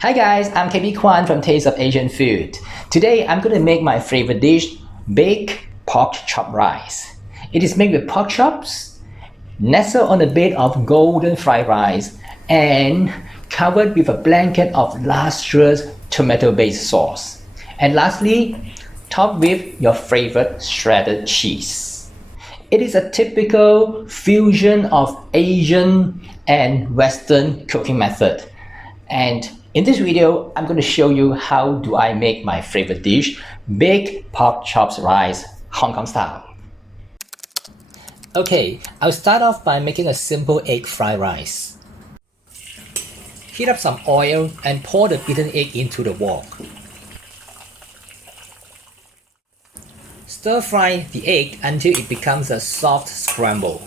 Hi guys, I'm KB Kwan from Taste of Asian Food. Today I'm going to make my favorite dish, baked pork chop rice. It is made with pork chops, nestled on a bed of golden fried rice, and covered with a blanket of lustrous tomato-based sauce. And lastly, topped with your favorite shredded cheese. It is a typical fusion of Asian and Western cooking method. And in this video, I'm going to show you how do I make my favorite dish, baked pork chops rice, Hong Kong style. Okay, I'll start off by making a simple egg fried rice. Heat up some oil and pour the beaten egg into the wok. Stir fry the egg until it becomes a soft scramble.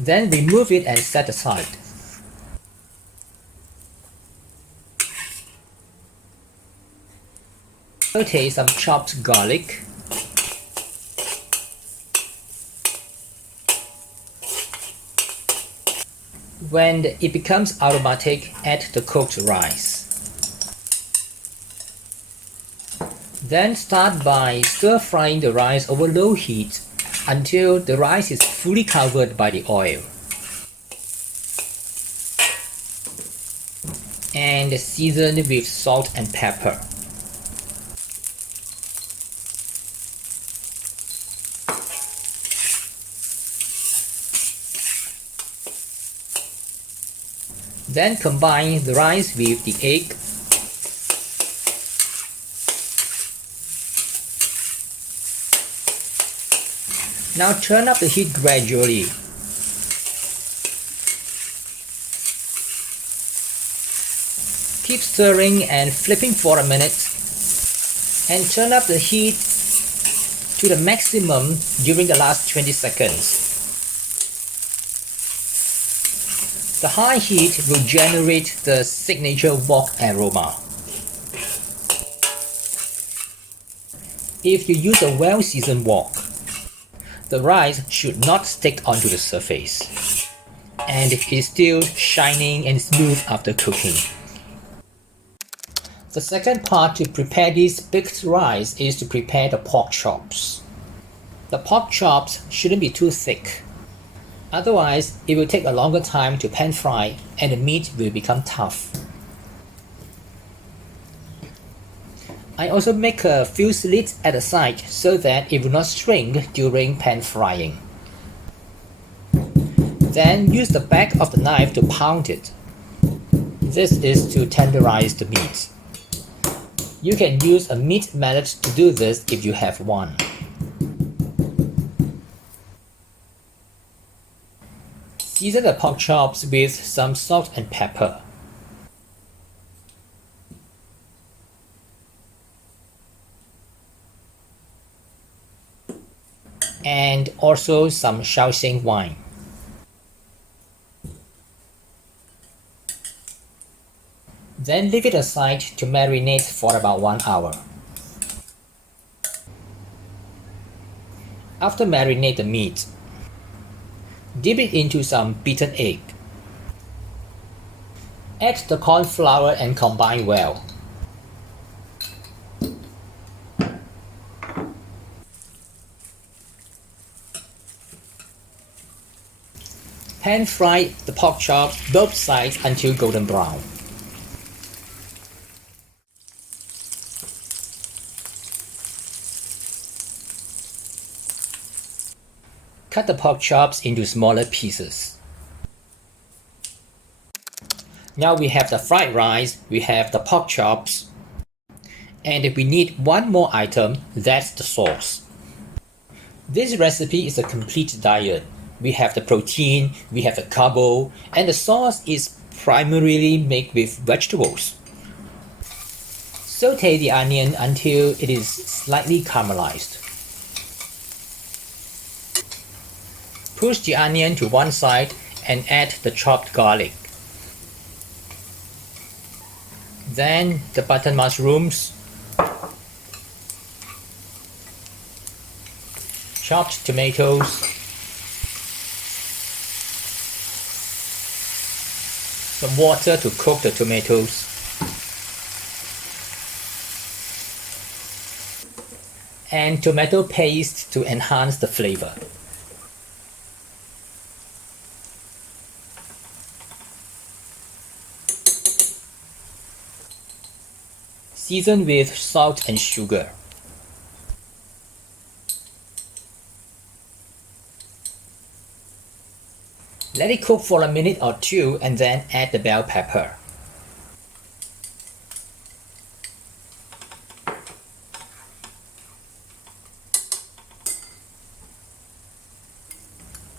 Then remove it and set aside. Saute some chopped garlic. When it becomes aromatic, add the cooked rice. Then start by stir frying the rice over low heat until the rice is fully covered by the oil. And season with salt and pepper. Then combine the rice with the egg. Now turn up the heat gradually. Keep stirring and flipping for a minute and turn up the heat to the maximum during the last 20 seconds. The high heat will generate the signature wok aroma. If you use a well-seasoned wok, the rice should not stick onto the surface, and it is still shining and smooth after cooking. The second part to prepare this baked rice is to prepare the pork chops. The pork chops shouldn't be too thick. Otherwise, it will take a longer time to pan fry and the meat will become tough. I also make a few slits at the side so that it will not shrink during pan frying. Then use the back of the knife to pound it. This is to tenderize the meat. You can use a meat mallet to do this if you have one. Season the pork chops with some salt and pepper. And also some Shaoxing wine. Then leave it aside to marinate for about 1 hour. After marinate the meat, dip it into some beaten egg. Add the cornflour and combine well. Pan fry the pork chops both sides until golden brown. Cut the pork chops into smaller pieces. Now we have the fried rice, we have the pork chops, and we need one more item, that's the sauce. This recipe is a complete diet. We have the protein, we have the carbo, and the sauce is primarily made with vegetables. Saute the onion until it is slightly caramelized. Push the onion to one side and add the chopped garlic. Then the button mushrooms, chopped tomatoes, some water to cook the tomatoes, and tomato paste to enhance the flavor. Season with salt and sugar. Let it cook for a minute or two and then add the bell pepper.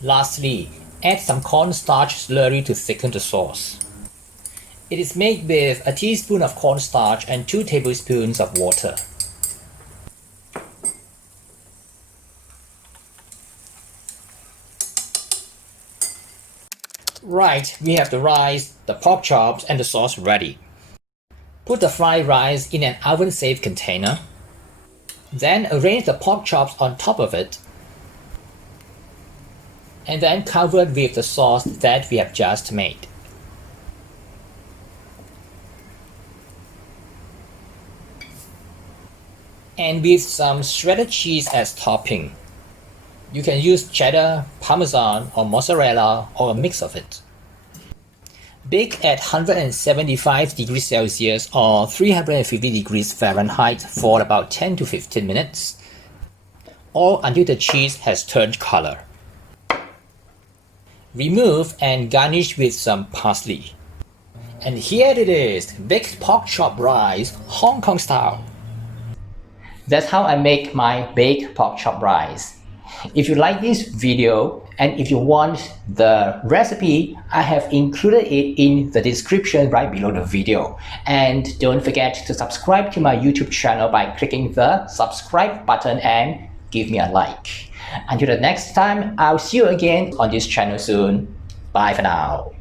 Lastly, add some cornstarch slurry to thicken the sauce. It is made with a teaspoon of cornstarch and 2 tablespoons of water. Right, we have the rice, the pork chops, and the sauce ready. Put the fried rice in an oven-safe container. Then arrange the pork chops on top of it. And then cover it with the sauce that we have just made. And with some shredded cheese as topping. You can use cheddar, parmesan, or mozzarella, or a mix of it. Bake at 175 degrees Celsius or 350 degrees Fahrenheit for about 10 to 15 minutes, or until the cheese has turned color. Remove and garnish with some parsley. And here it is, baked pork chop rice, Hong Kong style. That's how I make my baked pork chop rice. If you like this video and if you want the recipe, I have included it in the description right below the video. And don't forget to subscribe to my YouTube channel by clicking the subscribe button and give me a like. Until the next time, I'll see you again on this channel soon. Bye for now.